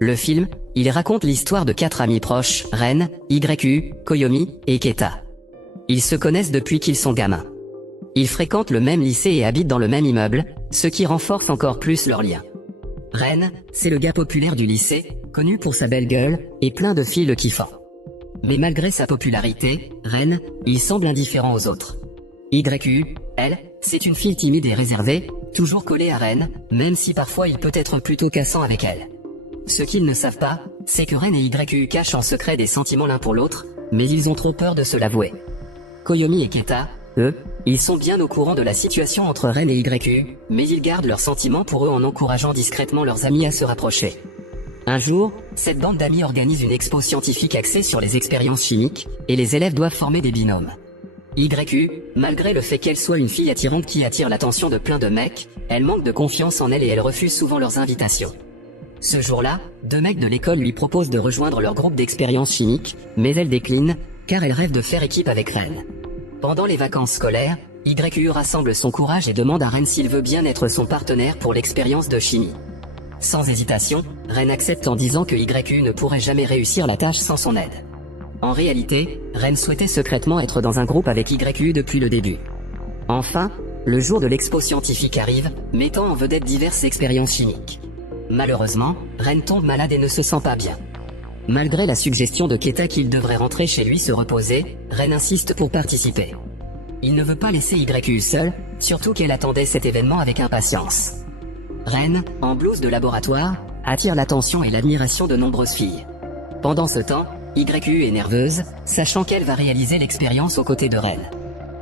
Le film, il raconte l'histoire de 4 amis proches, Ren, YU, Koyomi et Keta. Ils se connaissent depuis qu'ils sont gamins. Ils fréquentent le même lycée et habitent dans le même immeuble, ce qui renforce encore plus leur lien. Ren, c'est le gars populaire du lycée, connu pour sa belle gueule, et plein de filles le kiffant. Mais malgré sa popularité, Ren, il semble indifférent aux autres. YU, elle, c'est une fille timide et réservée, toujours collée à Ren, même si parfois il peut être plutôt cassant avec elle. Ce qu'ils ne savent pas, c'est que Ren et YU cachent en secret des sentiments l'un pour l'autre, mais ils ont trop peur de se l'avouer. Koyomi et Keta, eux, ils sont bien au courant de la situation entre Ren et YU, mais ils gardent leurs sentiments pour eux en encourageant discrètement leurs amis à se rapprocher. Un jour, cette bande d'amis organise une expo scientifique axée sur les expériences chimiques, et les élèves doivent former des binômes. YU, malgré le fait qu'elle soit une fille attirante qui attire l'attention de plein de mecs, elle manque de confiance en elle et elle refuse souvent leurs invitations. Ce jour-là, 2 mecs de l'école lui proposent de rejoindre leur groupe d'expériences chimiques, mais elle décline, car elle rêve de faire équipe avec Ren. Pendant les vacances scolaires, YU rassemble son courage et demande à Ren s'il veut bien être son partenaire pour l'expérience de chimie. Sans hésitation, Ren accepte en disant que YU ne pourrait jamais réussir la tâche sans son aide. En réalité, Ren souhaitait secrètement être dans un groupe avec YU depuis le début. Enfin, le jour de l'expo scientifique arrive, mettant en vedette diverses expériences chimiques. Malheureusement, Ren tombe malade et ne se sent pas bien. Malgré la suggestion de Keta qu'il devrait rentrer chez lui se reposer, Ren insiste pour participer. Il ne veut pas laisser YU seule, surtout qu'elle attendait cet événement avec impatience. Ren, en blouse de laboratoire, attire l'attention et l'admiration de nombreuses filles. Pendant ce temps, YU est nerveuse, sachant qu'elle va réaliser l'expérience aux côtés de Ren.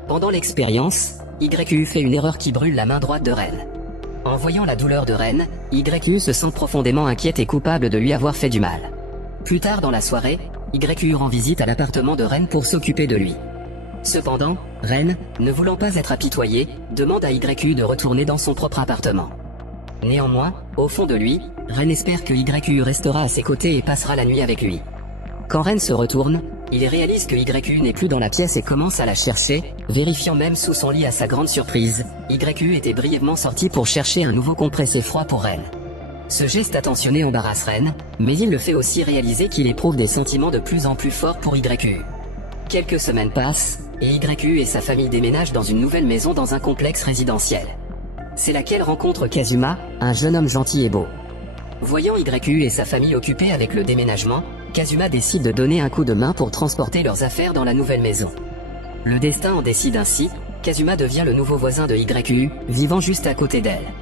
Pendant l'expérience, YU fait une erreur qui brûle la main droite de Ren. En voyant la douleur de Ren, YU se sent profondément inquiète et coupable de lui avoir fait du mal. Plus tard dans la soirée, YU rend visite à l'appartement de Ren pour s'occuper de lui. Cependant, Ren, ne voulant pas être apitoyée, demande à YU de retourner dans son propre appartement. Néanmoins, au fond de lui, Ren espère que YU restera à ses côtés et passera la nuit avec lui. Quand Ren se retourne, il réalise que YU n'est plus dans la pièce et commence à la chercher, vérifiant même sous son lit à sa grande surprise. YU était brièvement sorti pour chercher un nouveau compressé froid pour Ren. Ce geste attentionné embarrasse Ren, mais il le fait aussi réaliser qu'il éprouve des sentiments de plus en plus forts pour YU. Quelques semaines passent, et YU et sa famille déménagent dans une nouvelle maison dans un complexe résidentiel. C'est là qu'elle rencontre Kazuma, un jeune homme gentil et beau. Voyant YU et sa famille occupés avec le déménagement, Kazuma décide de donner un coup de main pour transporter leurs affaires dans la nouvelle maison. Le destin en décide ainsi, Kazuma devient le nouveau voisin de YU, vivant juste à côté d'elle.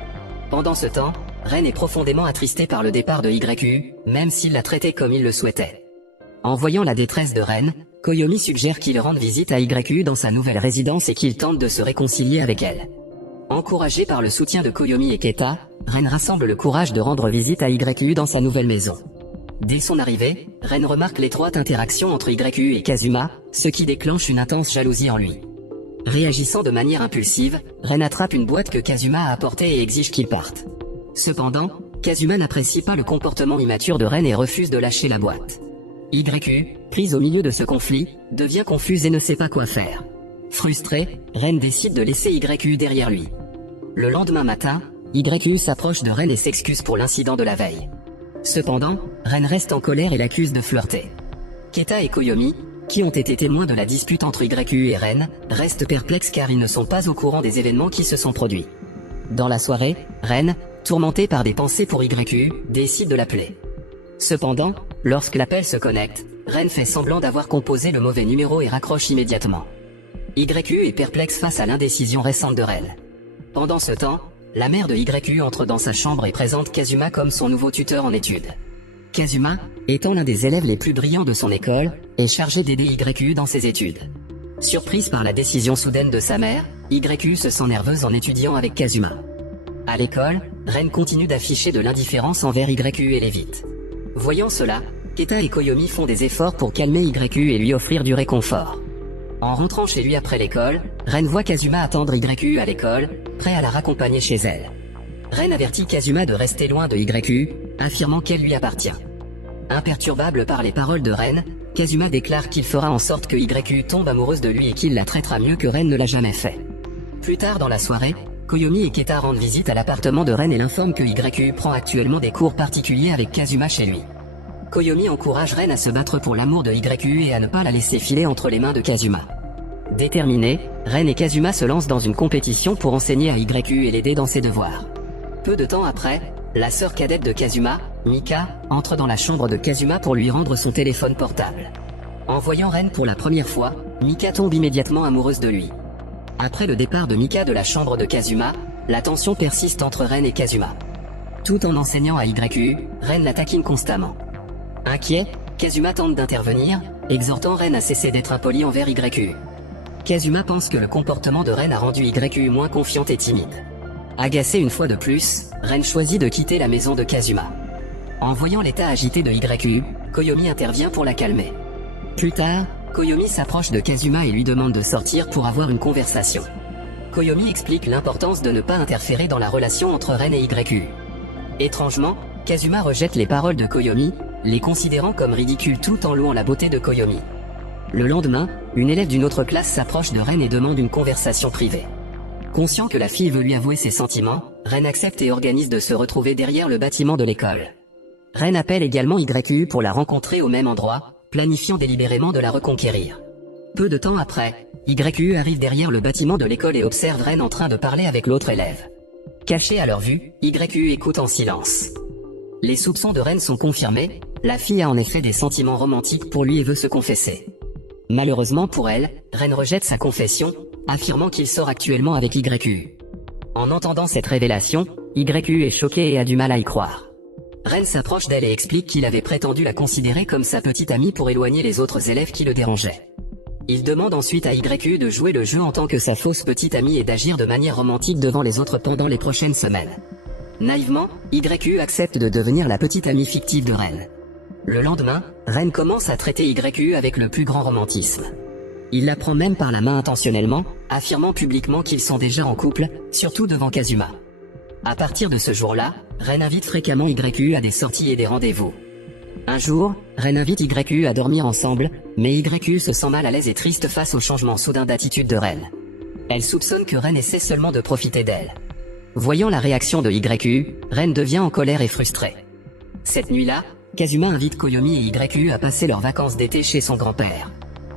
Pendant ce temps, Ren est profondément attristé par le départ de YU, même s'il l'a traité comme il le souhaitait. En voyant la détresse de Ren, Koyomi suggère qu'il rende visite à YU dans sa nouvelle résidence et qu'il tente de se réconcilier avec elle. Encouragé par le soutien de Koyomi et Keta, Ren rassemble le courage de rendre visite à YU dans sa nouvelle maison. Dès son arrivée, Ren remarque l'étroite interaction entre YU et Kazuma, ce qui déclenche une intense jalousie en lui. Réagissant de manière impulsive, Ren attrape une boîte que Kazuma a apportée et exige qu'il parte. Cependant, Kazuma n'apprécie pas le comportement immature de Ren et refuse de lâcher la boîte. YU, prise au milieu de ce conflit, devient confuse et ne sait pas quoi faire. Frustré, Ren décide de laisser YU derrière lui. Le lendemain matin, YU s'approche de Ren et s'excuse pour l'incident de la veille. Cependant, Ren reste en colère et l'accuse de flirter. Keta et Koyomi, qui ont été témoins de la dispute entre YU et Ren, restent perplexes car ils ne sont pas au courant des événements qui se sont produits. Dans la soirée, Ren, tourmenté par des pensées pour YU, décide de l'appeler. Cependant, lorsque l'appel se connecte, Ren fait semblant d'avoir composé le mauvais numéro et raccroche immédiatement. YU est perplexe face à l'indécision récente de Ren. Pendant ce temps, la mère de YU entre dans sa chambre et présente Kazuma comme son nouveau tuteur en études. Kazuma, étant l'un des élèves les plus brillants de son école, est chargé d'aider YU dans ses études. Surprise par la décision soudaine de sa mère, YU se sent nerveuse en étudiant avec Kazuma. À l'école, Ren continue d'afficher de l'indifférence envers YU et l'évite. Voyant cela, Keta et Koyomi font des efforts pour calmer YU et lui offrir du réconfort. En rentrant chez lui après l'école, Ren voit Kazuma attendre YU à l'école, prêt à la raccompagner chez elle. Ren avertit Kazuma de rester loin de YU, affirmant qu'elle lui appartient. Imperturbable par les paroles de Ren, Kazuma déclare qu'il fera en sorte que YU tombe amoureuse de lui et qu'il la traitera mieux que Ren ne l'a jamais fait. Plus tard dans la soirée, Koyomi et Keta rendent visite à l'appartement de Ren et l'informent que YU prend actuellement des cours particuliers avec Kazuma chez lui. Koyomi encourage Ren à se battre pour l'amour de YU et à ne pas la laisser filer entre les mains de Kazuma. Déterminés, Ren et Kazuma se lancent dans une compétition pour enseigner à YU et l'aider dans ses devoirs. Peu de temps après, la sœur cadette de Kazuma, Mika, entre dans la chambre de Kazuma pour lui rendre son téléphone portable. En voyant Ren pour la première fois, Mika tombe immédiatement amoureuse de lui. Après le départ de Mika de la chambre de Kazuma, la tension persiste entre Ren et Kazuma. Tout en enseignant à YU, Ren la taquine constamment. Inquiet, Kazuma tente d'intervenir, exhortant Ren à cesser d'être impoli envers YU. Kazuma pense que le comportement de Ren a rendu YU moins confiante et timide. Agacé une fois de plus, Ren choisit de quitter la maison de Kazuma. En voyant l'état agité de YU, Koyomi intervient pour la calmer. Plus tard, Koyomi s'approche de Kazuma et lui demande de sortir pour avoir une conversation. Koyomi explique l'importance de ne pas interférer dans la relation entre Ren et YU. Étrangement, Kazuma rejette les paroles de Koyomi, les considérant comme ridicules tout en louant la beauté de Koyomi. Le lendemain, une élève d'une autre classe s'approche de Ren et demande une conversation privée. Conscient que la fille veut lui avouer ses sentiments, Ren accepte et organise de se retrouver derrière le bâtiment de l'école. Ren appelle également YU pour la rencontrer au même endroit, planifiant délibérément de la reconquérir. Peu de temps après, YU arrive derrière le bâtiment de l'école et observe Ren en train de parler avec l'autre élève. Caché à leur vue, YU écoute en silence. Les soupçons de Ren sont confirmés, la fille a en effet des sentiments romantiques pour lui et veut se confesser. Malheureusement pour elle, Ren rejette sa confession, affirmant qu'il sort actuellement avec YU. En entendant cette révélation, YU est choqué et a du mal à y croire. Ren s'approche d'elle et explique qu'il avait prétendu la considérer comme sa petite amie pour éloigner les autres élèves qui le dérangeaient. Il demande ensuite à YU de jouer le jeu en tant que sa fausse petite amie et d'agir de manière romantique devant les autres pendant les prochaines semaines. Naïvement, YU accepte de devenir la petite amie fictive de Ren. Le lendemain, Ren commence à traiter YU avec le plus grand romantisme. Il la prend même par la main intentionnellement, affirmant publiquement qu'ils sont déjà en couple, surtout devant Kazuma. À partir de ce jour-là, Ren invite fréquemment YU à des sorties et des rendez-vous. Un jour, Ren invite YU à dormir ensemble, mais YU se sent mal à l'aise et triste face au changement soudain d'attitude de Ren. Elle soupçonne que Ren essaie seulement de profiter d'elle. Voyant la réaction de YU, Ren devient en colère et frustrée. Cette nuit-là, Kazuma invite Koyomi et YU à passer leurs vacances d'été chez son grand-père.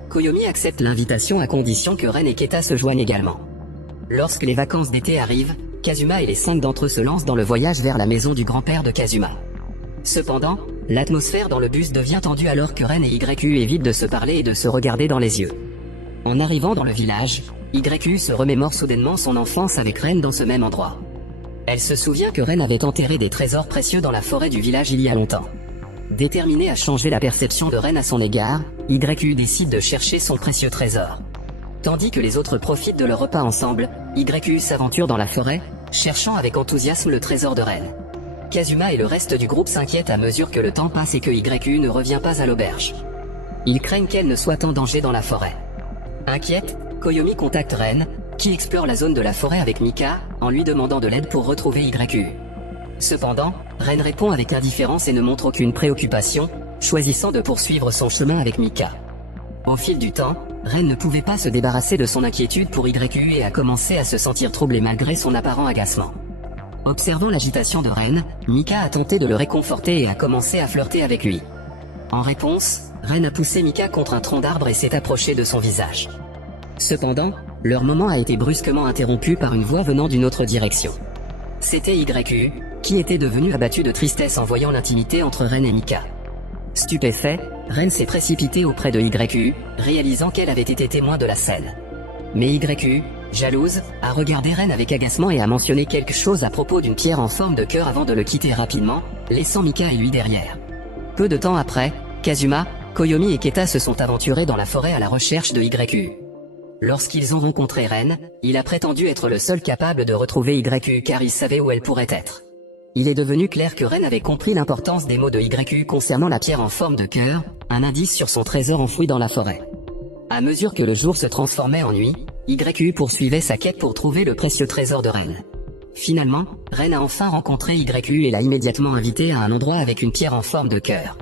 Koyomi accepte l'invitation à condition que Ren et Keta se joignent également. Lorsque les vacances d'été arrivent, Kazuma et les 5 d'entre eux se lancent dans le voyage vers la maison du grand-père de Kazuma. Cependant, l'atmosphère dans le bus devient tendue alors que Ren et YU évitent de se parler et de se regarder dans les yeux. En arrivant dans le village, YU se remémore soudainement son enfance avec Ren dans ce même endroit. Elle se souvient que Ren avait enterré des trésors précieux dans la forêt du village il y a longtemps. Déterminé à changer la perception de Ren à son égard, YU décide de chercher son précieux trésor. Tandis que les autres profitent de leur repas ensemble, YU s'aventure dans la forêt, cherchant avec enthousiasme le trésor de Ren. Kazuma et le reste du groupe s'inquiètent à mesure que le temps passe et que YU ne revient pas à l'auberge. Ils craignent qu'elle ne soit en danger dans la forêt. Inquiète, Koyomi contacte Ren, qui explore la zone de la forêt avec Mika, en lui demandant de l'aide pour retrouver YU. Cependant, Ren répond avec indifférence et ne montre aucune préoccupation, choisissant de poursuivre son chemin avec Mika. Au fil du temps, Ren ne pouvait pas se débarrasser de son inquiétude pour YU et a commencé à se sentir troublé malgré son apparent agacement. Observant l'agitation de Ren, Mika a tenté de le réconforter et a commencé à flirter avec lui. En réponse, Ren a poussé Mika contre un tronc d'arbre et s'est approché de son visage. Cependant, leur moment a été brusquement interrompu par une voix venant d'une autre direction. C'était YU, qui était devenu abattu de tristesse en voyant l'intimité entre Ren et Mika. Stupéfait, Ren s'est précipité auprès de YU, réalisant qu'elle avait été témoin de la scène. Mais YU, jalouse, a regardé Ren avec agacement et a mentionné quelque chose à propos d'une pierre en forme de cœur avant de le quitter rapidement, laissant Mika et lui derrière. Peu de temps après, Kazuma, Koyomi et Keta se sont aventurés dans la forêt à la recherche de YU. Lorsqu'ils ont rencontré Ren, il a prétendu être le seul capable de retrouver YU car il savait où elle pourrait être. Il est devenu clair que Ren avait compris l'importance des mots de YU concernant la pierre en forme de cœur, un indice sur son trésor enfoui dans la forêt. À mesure que le jour se transformait en nuit, YU poursuivait sa quête pour trouver le précieux trésor de Ren. Finalement, Ren a enfin rencontré YU et l'a immédiatement invité à un endroit avec une pierre en forme de cœur.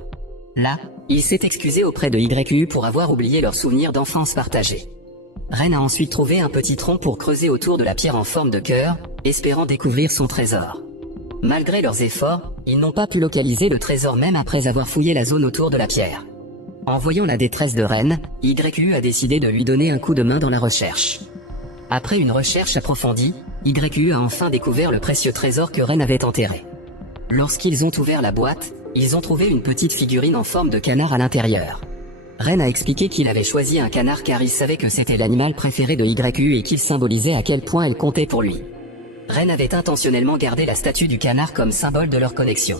Là, il s'est excusé auprès de YU pour avoir oublié leurs souvenirs d'enfance partagés. Ren a ensuite trouvé un petit tronc pour creuser autour de la pierre en forme de cœur, espérant découvrir son trésor. Malgré leurs efforts, ils n'ont pas pu localiser le trésor même après avoir fouillé la zone autour de la pierre. En voyant la détresse de Ren, YU a décidé de lui donner un coup de main dans la recherche. Après une recherche approfondie, YU a enfin découvert le précieux trésor que Ren avait enterré. Lorsqu'ils ont ouvert la boîte, ils ont trouvé une petite figurine en forme de canard à l'intérieur. Ren a expliqué qu'il avait choisi un canard car il savait que c'était l'animal préféré de YU et qu'il symbolisait à quel point elle comptait pour lui. Ren avait intentionnellement gardé la statue du canard comme symbole de leur connexion.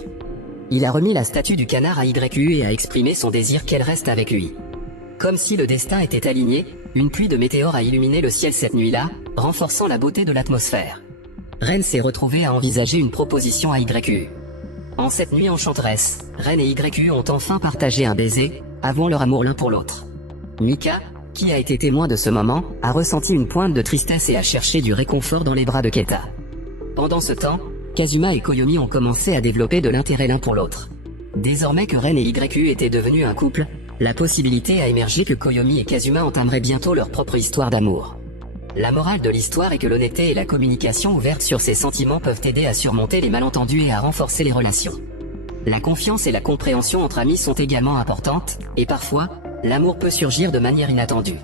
Il a remis la statue du canard à YU et a exprimé son désir qu'elle reste avec lui. Comme si le destin était aligné, une pluie de météores a illuminé le ciel cette nuit-là, renforçant la beauté de l'atmosphère. Ren s'est retrouvé à envisager une proposition à YU. En cette nuit enchanteresse, Ren et YU ont enfin partagé un baiser, avouant leur amour l'un pour l'autre. Mika, qui a été témoin de ce moment, a ressenti une pointe de tristesse et a cherché du réconfort dans les bras de Keta. Pendant ce temps, Kazuma et Koyomi ont commencé à développer de l'intérêt l'un pour l'autre. Désormais que Ren et YU étaient devenus un couple, la possibilité a émergé que Koyomi et Kazuma entameraient bientôt leur propre histoire d'amour. La morale de l'histoire est que l'honnêteté et la communication ouverte sur ses sentiments peuvent aider à surmonter les malentendus et à renforcer les relations. La confiance et la compréhension entre amis sont également importantes, et parfois, l'amour peut surgir de manière inattendue.